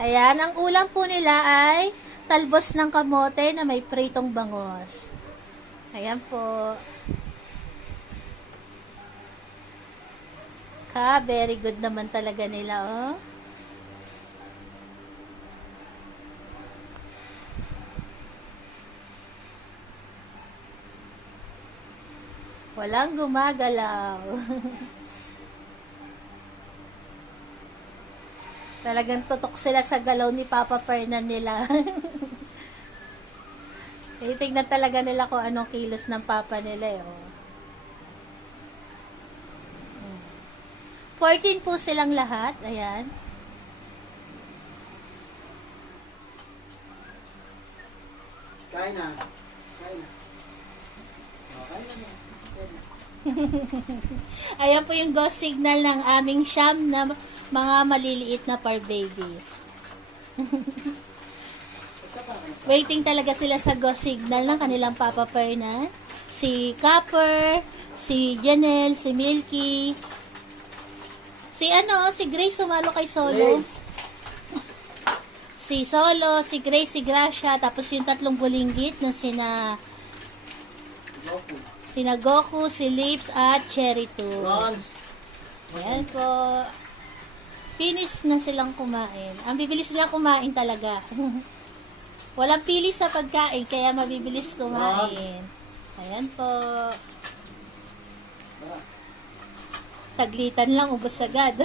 Ayan, ang ulam po nila ay talbos ng kamote na may pritong bangos. Ayan po. Very good naman talaga nila, oh. Walang gumagalaw. Talagang tutok sila sa galaw ni Papa Fernan nila. Tingnan talaga nila kung anong kilos ng papa nila, eh, oh. 14 po silang lahat. Ayan. Kain na. Kain na. Oh, kain na. Kain na. Ayan po yung ghost signal ng aming siyam na mga maliliit na par babies. Waiting talaga sila sa ghost signal ng kanilang Papa Fernan. Si Copper, si Janelle, si Milky, si Grace sumalo kay Solo. Si Solo, si Grace, si Gracia, tapos yung tatlong bulinggit na sina Goku, si Lips, at Cherry 2. Ayan po. Finish na silang kumain. Ang bibilis nilang kumain talaga. Walang pili sa pagkain, kaya mabibilis kumain. Ayan po. Saglitan lang, ubos agad.